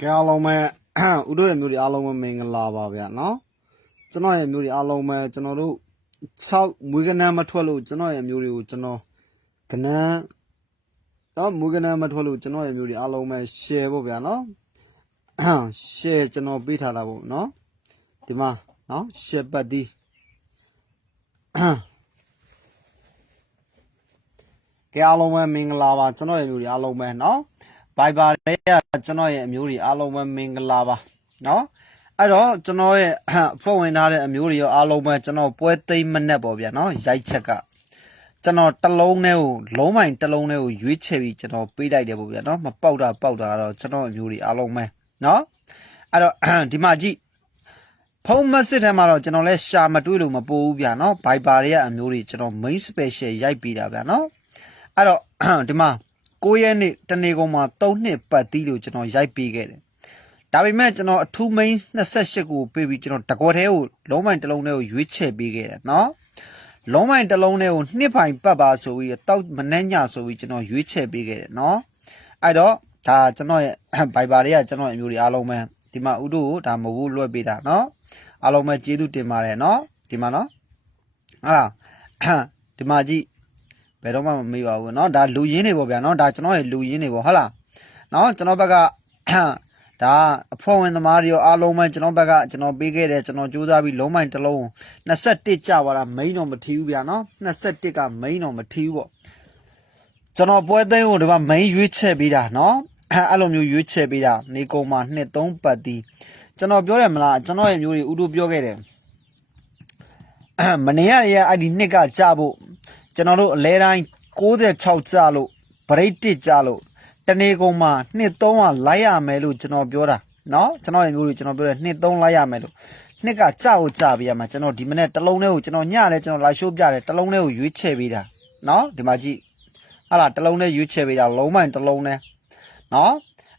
ကဲအားလုံးပဲဦးတို့ရဲ့မျိုးတွေအားလုံးပဲမင်္ဂလာပါဗျာနော်ကျွန်တော်ရဲ့မျိုးတွေအားလုံးပဲကျွန်တော်တို့6မွေးကနန်းမထွက်လို့ကျွန်တော်ရဲ့မျိုးတွေကိုကျွန်တော်ကနန်းတော့မွေးကနန်းမထွက်လို့ကျွန်တော်ရဲ့မျိုးတွေအားလုံးပဲ share ပေါ့ဗျာနော် share ကျွန်တော်ပေးထားတာပေါ့နော်ဒီမှာနော် share ပတ်ဒီကဲအားလုံးပဲမင်္ဂလာပါကျွန်တော်ရဲ့မျိုးတွေအားလုံးပဲနော်ဘိုင်ဘာလေးကကျွန်တော်ရဲ့အမျိုးတွေအားလုံးပဲမင်္ဂလာပါနော်အဲ့တော့ကျွန်တော်ရဲ့ဖွဲ့ဝင်ထားတဲ့အမျိုးတွေရောအားလုံးပဲကျွန်တော်ပွဲသိမ်းမနဲ့ပေါ့ဗျာနော်ရိုက်ချက်ကကျွန်တော်တစ်လုံးနဲ့ကိုလုံးမိုင်တစ်လုံးနဲ့ကိုရွေးချယ်ပြီးကျွန်တော်ပေးလိုက်တယ်ပေါ့ဗျာနော်မပေါက်တာကတော့ကျွန်တော်အမျိုးတွေအားလုံးပဲနော်အဲ့တော့ဒီမှာကြည့်ဖုန်းမစစ်ထဲမှာတော့ကျွန်တော်လဲရှာမတွေးလို့မပို့ဘူးဗျာနော်ဘိုင်ဘာတွေကအမျိုးတွေကျွန်တော် main special ရိုက်ပေးတာဗျာနော်အဲ့တော့ဒီမှာ9ရက်နေ့တနေ့ကုန်မှာ3နှစ်ပတ်သီးလို့ကျွန်တော်ရိုက်ပေးခဲ့တယ်ဒါပေမဲ့ကျွန်တော်အထူး main 28ကိုပေးပြီးကျွန်တော်တကွက်သေးကိုလုံးမိုင်တစ်လုံးနဲ့ကိုရွေးချယ်ပေးခဲ့တယ်နော်လုံးမိုင်တစ်လုံးနဲ့ကိုနှစ်ပိုင်ပတ်ပါဆိုပြီးတောက်မနှက်ညဆိုပြီးကျွန်တော်ရွေးချယ်ပေးခဲ့တယ်နော်အဲ့တော့ဒါကျွန်တော်ရဲ့ဘိုင်ဘာတွေကကျွန်တော်အမျိုးတွေအားလုံးပဲဒီမှာဥတို့ကိုဒါမဟုတ်လွှဲပေးတာနော်အားလုံးပဲကျေးဇူးတင်ပါတယ်နော်ဒီမှာနော်ဟာလားဒီမှာကြည့်ဘယ်တော့မှမမေ့ပါဘူးเนาะဒါလူရင်းတွေပေါ့ဗျာเนาะဒါကျွန်တော်ရဲ့လူရင်းတွေပေါ့ဟုတ်လားเนาะကျွန်တော်ဘက်ကဒါအဖွဲ့ဝင်သမားတွေရောအားလုံးပဲကျွန်တော်ဘက်ကကျွန်တော်ပေးခဲ့တယ်ကျွန်တော်ကြိုးစားပြီးလုံးမိုင်တစ်လုံး21ကျသွားတာမိန်းတော့မထီးဘူးဗျာเนาะ21ကမိန်းတော့မထီးဘူးပေါ့ကျွန်တော်ပွဲသိမ်းကိုဒီမှာမိန်းရွေးချယ်ပေးတာเนาะအဲ့လိုမျိုးရွေးချယ်ပေးတာနေကုန်မှာ2-3ပတ်တီးကျွန်တော်ပြောတယ်မလားကျွန်တော်ရဲ့မျိုးတွေဥတို့ပြောခဲ့တယ်မနေရရဲ့အဲ့ဒီနှစ်ကကြဖို့ကျွန်တော်တို့အလဲတိုင်း96ကျလို့ဗရိတ်1ကျလို့တနေ့ကုန်မှာ2-3လိုက်ရမယ်လို့ကျွန်တော်ပြောတာเนาะကျွန်တော်ရဲ့မျိုးတွေကျွန်တော်ပြောတယ်2-3လိုက်ရမယ်လို့ နှစ်ကကြောက်ကြပြရမှာကျွန်တော်ဒီမနေ့တလုံးလေးကိုကျွန်တော်ညလည်းကျွန်တော်လာရှိုးပြတယ်တလုံးလေးကိုရွေးချယ်ပေးတာနော်ဒီမှာကြည့်ဟာလားတလုံးလေးရွေးချယ်ပေးတာလုံးမိုင်တလုံးနဲ့နော်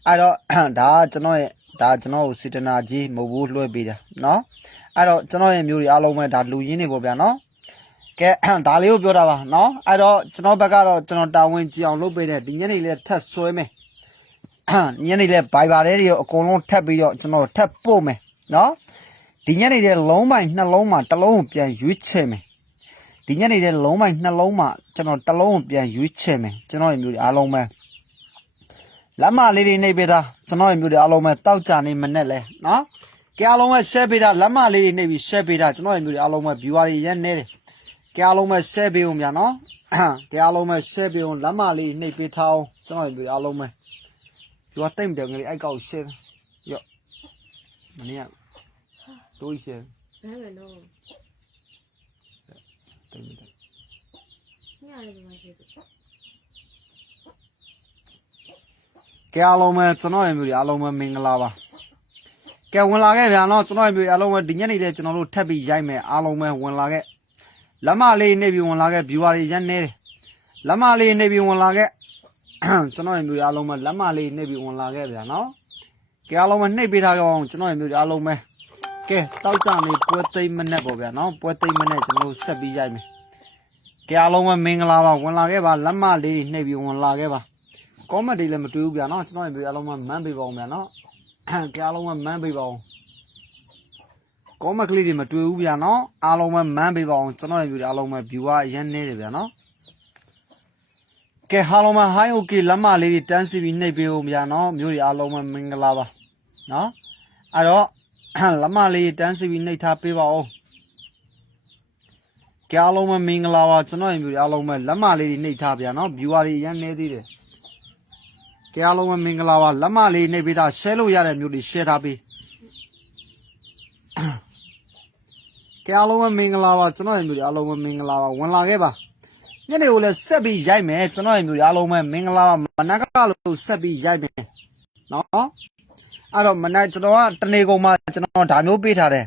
အဲ့တော့ဒါကျွန်တော်ရဲ့ဒါကျွန်တော်ကိုစေတနာကြီးမဟုတ်ဘူးလွှဲပေးတာနော်အဲ့တော့ကျွန်တော်ရဲ့မျိုးတွေအားလုံးပဲဒါလူရင်းနေပေါ့ဗျာနော်ကဲဒါလေးကိုပြောတာပါနော်အဲ့တော့ကျွန်တော်ဘက်ကတော့ကျွန်တော်တာဝန်ကြည့်အောင်လုပ်ပေးတယ်ဒီညနေလေးထပ်ဆွဲမယ်ညနေလေးဘိုင်ဘာလေးတွေအကုန်လုံးထပ်ပြီးတော့ကျွန်တော်ထပ်ပို့မယ်နော်ဒီညနေလေးလုံးမိုင်နှလုံးမှာတစ်လုံးကိုပြန်ရွေးချယ်မယ်ဒီညနေလေးလုံးမိုင်နှလုံးမှာကျွန်တော်တစ်လုံးကိုပြန်ရွေးချယ်မယ်ကျွန်တော်ရဲ့မျိုးတွေအားလုံးပဲလက်မလေးတွေနှိပ်ပေးတာကျွန်တော်ရဲ့မျိုးတွေအားလုံးပဲတောက်ကြနေမနဲ့လဲနော်ကဲအားလုံးပဲ share ပေးတာလက်မလေးတွေနှိပ်ပြီး share ပေးတာကျွန်တော်ရဲ့မျိုးတွေအားလုံးပဲ viewer တွေရနေတယ်ကဲအားလုံးပဲ share ပေးအောင်ဗျာနော်ကဲအားလုံးပဲ share ပေးအောင်လက်မလေးနှိပ်ပေးထားအောင်ကျွန်တော်ရဲ့မျိုးတွေအားလုံးပဲ viewer တိတ်တယ်ငယ်လေးအဲ့ကောက် share ရော့မနေ့ကတိုး share ဘယ်မှာတော့တိတ်တယ်ညလည်းဘာဖြစ်လဲကဲအားလုံးပဲကျွန်တော်ရဲ့မျိုးတွေအားလုံးပဲမင်္ဂလာပါကဲဝင်လာခဲ့ဗျာနော်ကျွန်တော်ရဲ့မျိုးတွေအားလုံးပဲဒီညနေလေးကျွန်တော်တို့ထပ်ပြီးရိုက်မယ်အားလုံးပဲဝင်လာခဲ့လက်မလေးနှိပ်ပြီးဝင်လာခဲ့ viewer တွေရနေတယ်လက်မလေးနှိပ်ပြီးဝင်လာခဲ့ကျွန်တော်ရဲ့မျိုးတွေအားလုံးပဲလက်မလေးနှိပ်ပြီးဝင်လာခဲ့ဗျာနော်ကဲအားလုံးပဲနှိပ်ပေးထားကြအောင်ကျွန်တော်ရဲ့မျိုးတွေအားလုံးပဲကဲတောက်ကြနေပွဲသိမ်းမနဲ့ပေါ့ဗျာနော်ပွဲသိမ်းမနဲ့ကျွန်တော်တို့ဆက်ပြီးရိုက်မယ်ကဲအားလုံးပဲမင်္ဂလာပါဝင်လာခဲ့ပါလက်မလေးနှိပ်ပြီးဝင်လာခဲ့ပါcomment တွေလည်းမတွေ့ဘူးဗျာနော်ကျွန်တော်ရဲ့မျိုးအားလုံးပဲမန်းပေးပါအောင်ဗျာနော်ကဲအားလုံးပဲမန်းပေးပါအောင်comment ကလေးတွေမတွေ့ဘူးဗျာနော်အားလုံးပဲမန်းပေးပါအောင်ကျွန်တော်ရဲ့မျိုးအားလုံးပဲ viewer ရန်နေတယ်ဗျာနော်ကဲအားလုံးပဲ hi okay လက်မလေးတွေတန်းစီပြီးနှိပ်ပေးဦးဗျာနော်မျိုးတွေအားလုံးပဲမင်္ဂလာပါနော်အဲ့တော့လက်မလေးတန်းစီပြီးနှိပ်ထားပေးပါဦးကဲအားလုံးပဲမင်္ဂလာပါကျွန်တော်ရဲ့မျိုးတွေအားလုံးပဲလက်မလေးတွေနှိပ်ထားဗျာနော် viewer တွေရန်နေသေးတယ်ကဲအားလုံးပဲမင်္ဂလာပါလက်မလေးနှိပ်ပေးတာ share လို့ရတဲ့မျိုးတွေ share ထားပေးကဲအားလုံးပဲမင်္ဂလာပါကျွန်တော်ရဲ့မျိုးတွေအားလုံးပဲမင်္ဂလာပါဝင်လာခဲ့ပါညနေကိုလည်းဆက်ပြီးရိုက်မယ်ကျွန်တော်ရဲ့မျိုးတွေအားလုံးပဲမင်္ဂလာပါမနက်ကလို့ဆက်ပြီးရိုက်မယ်နော်အဲ့တော့မနက်ကျွန်တော်ကတနေကုန်မှာကျွန်တော်ဒါမျိုးပေးထားတယ်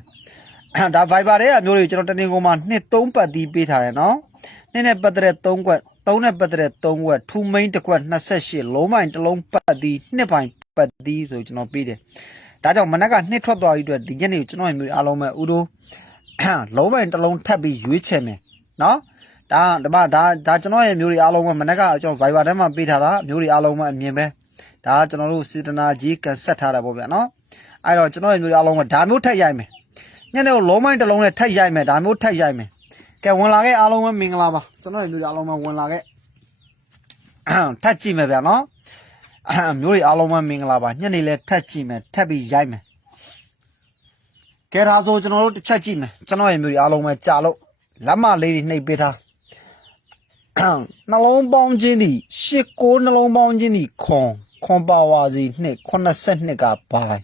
ဒါ Viber တွေကမျိုးတွေကျွန်တော်တနေကုန်မှာ2-3ပတ်တီးပေးထားတယ်နော်2နဲ့ပတ်တဲ့3ကွက်3နဲ့ပတ်တဲ့3ကွက်ထူမိန်တစ်ကွက်28လုံးမိုင်တစ်လုံးပတ်တီး2ပိုင်ပတ်တီးဆိုကျွန်တော်ပေးတယ်ဒါကြောင့်မနက်က2ထွက်သွားပြီးအတွက်ဒီညနေကိုကျွန်တော်ရဲ့မျိုးအားလုံးပဲဥဒိုလုံးမိုင်တစ်လုံးထပ်ပြီးရွေးချယ်မယ်နော်ဒါကျွန်တော်ရဲ့မျိုးတွေအားလုံးပဲမနက်ကကျွန်တော် Viber ထဲမှာပေးထားတာမျိုးတွေအားလုံးပဲအမြင်ပဲဒါကျွန်တော်တို့စေတနာကြီးကန်ဆက်ထားတာပေါ့ဗျာနော်အဲ့တော့ကျွန်တော်ရဲ့မျိုးတွေအားလုံးပဲဒါမျိုးထက်ရိုက်မယ်ညနေကိုလုံးမိုင်တစ်လုံးနဲ့ထက်ရိုက်မယ်ဒါမျိုးထက်ရိုက်မယ်ကဲဝင်လာခဲ့အားလုံးပဲမင်္ဂလာပါကျွန်တော်ရဲ့မျိုးတွေအားလုံးပဲဝင်လာခဲ့ထက်ကြည့်မယ်ဗျာနော်မျိုးတွေအားလုံးပဲမင်္ဂလာပါညနေလဲထက်ကြည့်မယ်ထက်ပြီးရိုက်မယ်ကဲဒါဆိုကျွန်တော်တို့တစ်ချက်ကြည့်မယ်ကျွန်တော်ရဲ့မျိုးတွေအားလုံးပဲကြာလို့လက်မလေးတွေနှိပ်ပေးထားနှလုံးပေါင်းခြင်းသည်8-9နှလုံးပေါင်းခြင်းသည်ခွန်ပါဝါစီနှစ်82ကဘိုင်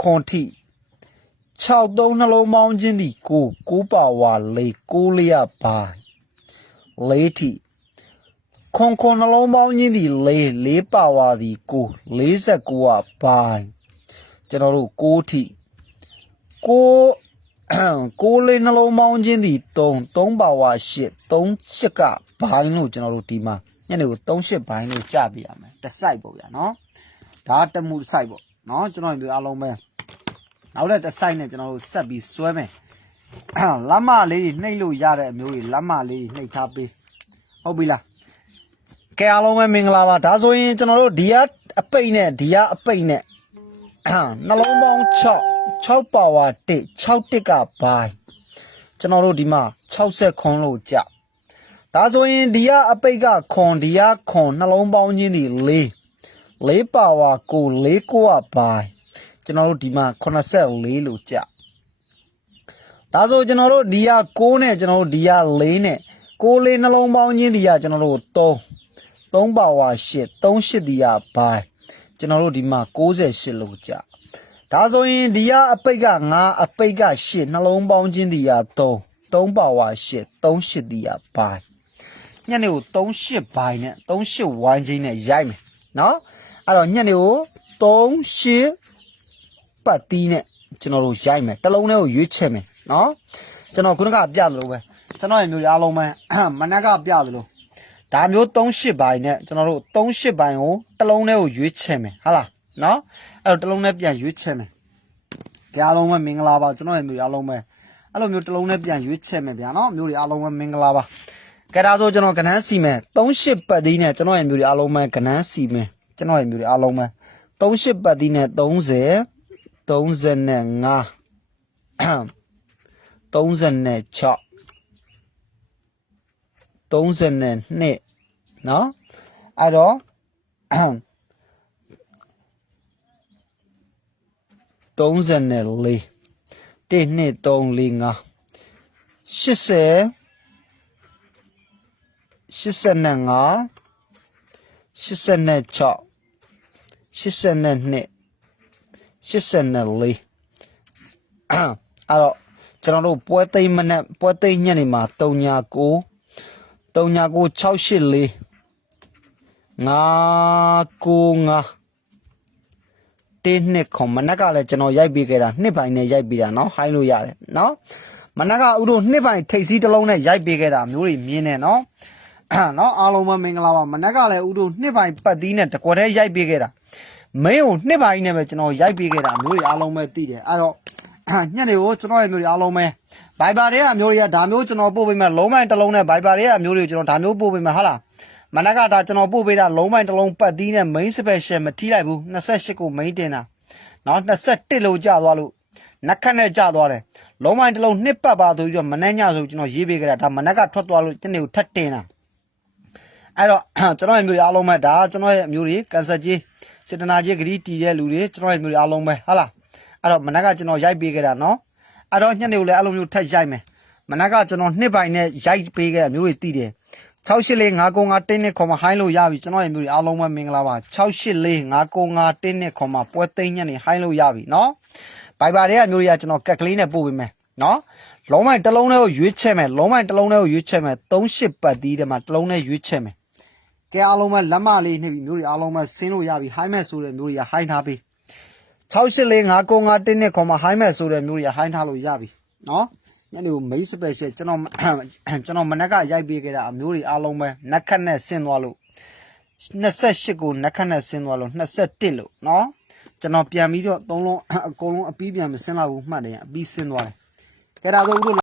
ခွန်ထိ6-3နှလုံးပေါင်းခြင်းသည်9ပါဝါ4လျဘိုင်4ထိခွန်နှလုံးပေါင်းခြင်းသည်4ပါဝါသည်49ကဘိုင်ကျွန်တော်တို့9ထိ9လေးနှလုံးပေါင်းခြင်းသည်3ပါဝါ8ကဘိုင်းလို့ကျွန်တော်တို့ဒီမှာညနေကို38ဘိုင်းလို့ကြပြရမယ်တစ်စိုက်ပေါ့ဗျာနော်ဒါတမှုတစ်စိုက်ပေါ့နော်ကျွန်တော်တို့အားလုံးပဲနောက်တဲ့တစ်စိုက်နဲ့ကျွန်တော်တို့ဆက်ပြီးဆွဲမယ်လက်မလေးတွေနှိပ်လို့ရတဲ့အမျိုးတွေလက်မလေးတွေနှိပ်ထားပေးဟုတ်ပြီလားကဲအားလုံးပဲမင်္ဂလာပါဒါဆိုရင်ကျွန်တော်တို့ဒီကအပိတ်နဲ့ဒီကအပိတ်နဲ့နှလုံးပေါင်း6ပါဝါ1ကဘိုင်းကျွန်တော်တို့ဒီမှာ60ခွန်လို့ကြဒါဆိုရင်ဒီကအပိတ်ကခွန်ဒီကခွန်နှလုံးပေါင်းခြင်းဒီ4ပါဝါ9ကဘိုင်းကျွန်တော်တို့ဒီမှာ84လို့ကြဒါဆိုကျွန်တော်တို့ဒီက6နဲ့ကျွန်တော်တို့ဒီက4နဲ့6လေးနှလုံးပေါင်းခြင်းဒီကကျွန်တော်တို့3ပါဝါ8ဒီကဘိုင်းကျွန်တော်တို့ဒီမှာ68လို့ကြဒါဆိုရင်ဒီကအပိတ်က9အပိတ်က8နှလုံးပေါင်းခြင်းဒီက3ပါဝါ8ဒီကဘိုင်းညနေကို38ဘိုင်းနဲ့38ဝိုင်းချင်းနဲ့ရိုက်မယ်နော်အဲ့တော့ညနေကို38ပတ်တီးနဲ့ ကျွန်တော်တို့ရိုက်မယ်တစ်လုံးလေးကိုရွေးချယ်မယ်နော်ကျွန်တော်ခုနကပြသလိုပဲကျွန်တော်ရဲ့မျိုးတွေအားလုံးပဲမနက်ကပြသလိုဒါမျိုး38ပိုင်းနဲ့ကျွန်တော်တို့38ပိုင်းကိုတစ်လုံးလေးကိုရွေးချယ်မယ်ဟုတ်လားနော်အဲ့တော့တစ်လုံးလေးပြန်ရွေးချယ်မယ်ကြအားလုံးပဲမင်္ဂလာပါကျွန်တော်ရဲ့မျိုးတွေအားလုံးပဲအဲ့လိုမျိုးတစ်လုံးလေးပြန်ရွေးချယ်မယ်ဗျာနော်မျိုးတွေအားလုံးပဲမင်္ဂလာပါကဲဒါဆိုကျွန်တော်ကဏ္ဍစီမယ်38ပတ်သီးနဲ့ကျွန်တော်ရဲ့မျိုးတွေအားလုံးပဲကဏ္ဍစီမယ်ကျွန်တော်ရဲ့မျိုးတွေအားလုံးပဲ38ပတ်သီးနဲ့30 35 36 32နော်အဲ့တော့34 1 2 3 4 5 80 85 86 82 84အဲ့တော့ကျွန်တော်တို့ပွဲသိမ်းမနဲ့ပွဲသိမ်းညနေမှာ39 684 595တင်းနှစ်ခွန်မနက်ကလည်းကျွန်တော်ရိုက်ပေးခဲ့တာနှစ်ပိုင်းနဲ့ရိုက်ပေးတာเนาะဟိုင်းလို့ရတယ်เนาะမနက်ကဥတို့နှစ်ပိုင်းထိတ်စီးတစ်လုံးနဲ့ရိုက်ပေးခဲ့တာမျိုးတွေမြင်နေเนาะเนาะအားလုံးပဲမင်္ဂလာပါမနက်ကလည်းဥတို့နှစ်ပိုင်းပတ်သီးနဲ့တကွက်တည်းရိုက်ပေးခဲ့တာမင်းကိုနှစ်ပိုင်းနဲ့ပဲကျွန်တော်ရိုက်ပေးခဲ့တာမျိုးတွေအားလုံးပဲသိတယ်အဲ့တော့ညနေကိုကျွန်တော်ရဲ့မျိုးတွေအားလုံးပဲဘိုင်ဘာတွေကမျိုးတွေကဒါမျိုးကျွန်တော်ပို့ပေးမယ်လုံးပိုင်းတစ်လုံးနဲ့ဘိုင်ဘာတွေကမျိုးတွေကိုကျွန်တော်ဒါမျိုးပို့ပေးမယ်ဟုတ်လားမနက်ကဒါကျွန်တော်ပို့ပေးတာလုံးပိုင်းတစ်လုံးပတ်သီးနဲ့ main special မထိလိုက်ဘူး28ကို main တင်တာနော်21လို့ကြာသွားလို့နက်ခက်နဲ့ကြာသွားတယ်လုံးပိုင်းတစ်လုံးနှစ်ပတ်ပါဆိုပြီးတော့မနှက်ညဆိုကျွန်တော်ရေးပေးခဲ့တာဒါမနက်ကထွက်သွားလို့တနေ့ကိုထပ်တင်တာအဲ့တော့ကျွန်တော်ရဲ့မျိုးတွေအားလုံးပဲဒါကျွန်တော်ရဲ့မျိုးတွေကန်ဆယ်ကြီးစေတနာကြီးဂရီတီတဲ့လူတွေကျွန်တော်ရဲ့မျိုးတွေအားလုံးပဲဟုတ်လားအဲ့တော့မနက်ကကျွန်တော်ရိုက်ပေးခဲ့တာနော်အဲ့တော့ညနေကိုလည်းအဲ့လိုမျိုးထပ်ရိုက်မယ်မနက်ကကျွန်တော်နှစ်ပိုင်းနဲ့ရိုက်ပေးခဲ့တာမျိုးတွေတည်တယ်684 595တင်းနဲ့ခေါ်မှဟိုင်းလို့ရပြီကျွန်တော်ရဲ့မျိုးတွေအားလုံးပဲမင်္ဂလာပါ684 595တင်းနဲ့ခေါ်မှပွဲသိမ်းညနေဟိုင်းလို့ရပြီနော်ဘိုင်ဘာတွေကမျိုးတွေကကျွန်တော်ကက်ကလေးနဲ့ပို့ပေးမယ်နော်လုံးမိုင်တစ်လုံးလေးကိုရွေးချယ်မယ်လုံးမိုင်တစ်လုံးလေးကိုရွေးချယ်မယ်38ပတ်သီးတဲ့မှာတစ်လုံးလေးရွေးချယ်မယ်ကဲအားလုံးပဲလက်မလေးနှိပ်ပြီးမျိုးတွေအားလုံးပဲဆင်းလို့ရပြီဟိုင်းမဲ့ဆိုတဲ့မျိုးတွေကဟိုင်းထားပြီ684 595တင်းနဲ့ခေါ်မှဟိုင်းမဲ့ဆိုတဲ့မျိုးတွေကဟိုင်းထားလို့ရပြီနော်ညနေကို main special ကျွန်တော်မနက်ကရိုက်ပေးခဲ့တာအမျိုးတွေအားလုံးပဲနက်ခတ်နဲ့ဆင်းသွားလို့28ကိုနက်ခတ်နဲ့ဆင်းသွားလို့21လို့နော်ကျွန်တော်ပြန်ပြီးတော့3လုံးအကုန်လုံးအပြီးပြန်မဆင်းလာဘူးမှတ်တယ်အပြီးဆင်းသွားတယ်ကဲဒါဆိုဦးတို့